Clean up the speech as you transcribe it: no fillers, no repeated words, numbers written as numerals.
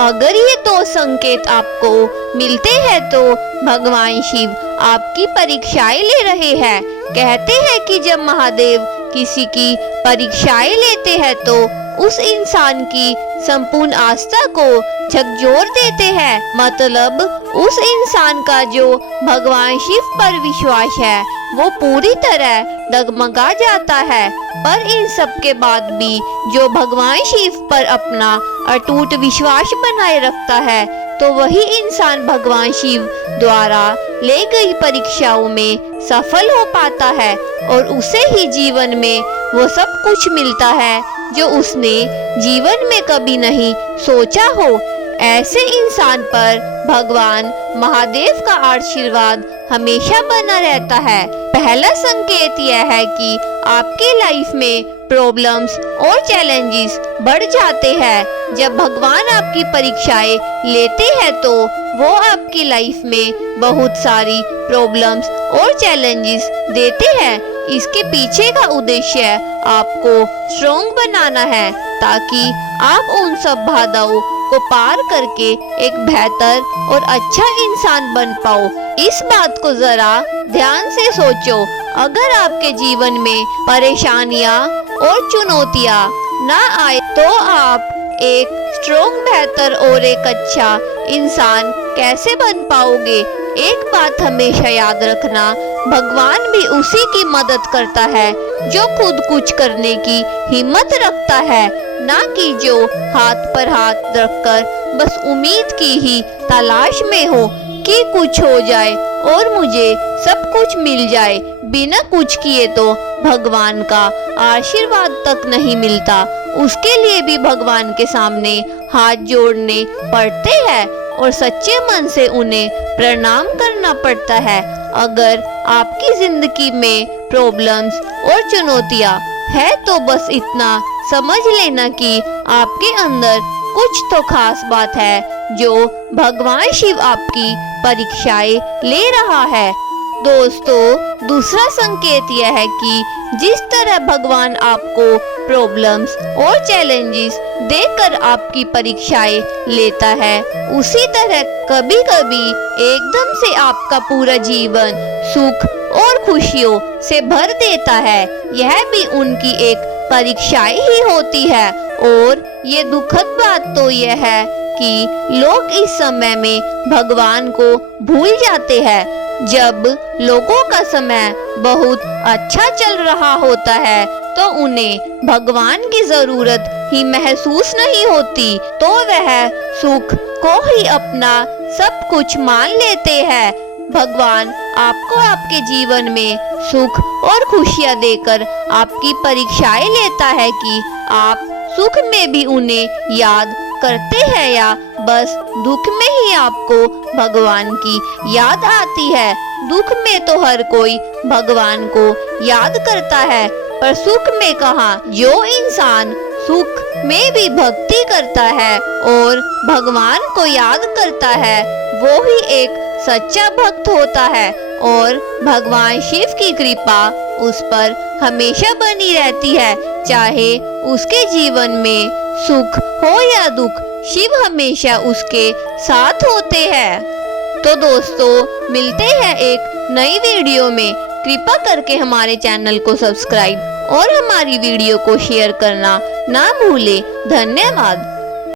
अगर ये दो संकेत आपको मिलते हैं तो भगवान शिव आपकी परीक्षाएं ले रहे हैं। कहते हैं कि जब महादेव किसी की परीक्षाएं लेते हैं तो उस इंसान की संपूर्ण आस्था को झकझोर देते हैं। मतलब उस इंसान का जो भगवान शिव पर विश्वास है वो पूरी तरह डगमगा जाता है। पर इन सब के बाद भी जो भगवान शिव पर अपना अटूट विश्वास बनाए रखता है तो वही इंसान भगवान शिव द्वारा ले गई परीक्षाओं में सफल हो पाता है और उसे ही जीवन में वो सब कुछ मिलता है जो उसने जीवन में कभी नहीं सोचा हो। ऐसे इंसान पर भगवान महादेव का आशीर्वाद हमेशा बना रहता है। पहला संकेत यह है कि आपके लाइफ में प्रॉब्लम्स और चैलेंजेस बढ़ जाते हैं। जब भगवान आपकी परीक्षाएं लेते हैं तो वो आपकी लाइफ में बहुत सारी प्रॉब्लम्स और चैलेंजेस देते हैं। इसके पीछे का उद्देश्य आपको स्ट्रॉन्ग बनाना है ताकि आप उन सब बाधाओं को पार करके एक बेहतर और अच्छा इंसान बन पाओ। इस बात को जरा ध्यान से सोचो। अगर आपके जीवन में परेशानियां और चुनौतियां ना आए तो आप एक स्ट्रॉन्ग, बेहतर और एक अच्छा इंसान कैसे बन पाओगे? एक बात हमेशा याद रखना, भगवान भी उसी की मदद करता है जो खुद कुछ करने की हिम्मत रखता है, ना कि जो हाथ पर हाथ रखकर बस उम्मीद की ही तलाश में हो कि कुछ हो जाए और मुझे सब कुछ मिल जाए। बिना कुछ किए तो भगवान का आशीर्वाद तक नहीं मिलता। उसके लिए भी भगवान के सामने हाथ जोड़ने पड़ते हैं और सच्चे मन से उन्हें प्रणाम करना पड़ता है। अगर आपकी जिंदगी में प्रॉब्लम्स और चुनौतियां है तो बस इतना समझ लेना कि आपके अंदर कुछ तो खास बात है जो भगवान शिव आपकी परीक्षाएं ले रहा है। दोस्तों, दूसरा संकेत यह है कि जिस तरह भगवान आपको प्रॉब्लम्स और चैलेंजेस देकर आपकी परीक्षाएं लेता है, उसी तरह कभी कभी एकदम से आपका पूरा जीवन सुख और खुशियों से भर देता है। यह भी उनकी एक परीक्षाएं ही होती है। और ये दुखद बात तो यह है कि लोग इस समय में भगवान को भूल जाते हैं। जब लोगों का समय बहुत अच्छा चल रहा होता है तो उन्हें भगवान की जरूरत ही महसूस नहीं होती, तो वह सुख को ही अपना सब कुछ मान लेते हैं। भगवान आपको आपके जीवन में सुख और खुशियां देकर आपकी परीक्षाएं लेता है कि आप सुख में भी उन्हें याद करते हैं या बस दुख में ही आपको भगवान की याद आती है। दुख में तो हर कोई भगवान को याद करता है, पर सुख में कहाँ। जो इंसान सुख में भी भक्ति करता है और भगवान को याद करता है वो ही एक सच्चा भक्त होता है और भगवान शिव की कृपा उस पर हमेशा बनी रहती है। चाहे उसके जीवन में सुख हो या दुख, शिव हमेशा उसके साथ होते हैं। तो दोस्तों, मिलते हैं एक नई वीडियो में। कृपा करके हमारे चैनल को सब्सक्राइब और हमारी वीडियो को शेयर करना ना भूलें। धन्यवाद।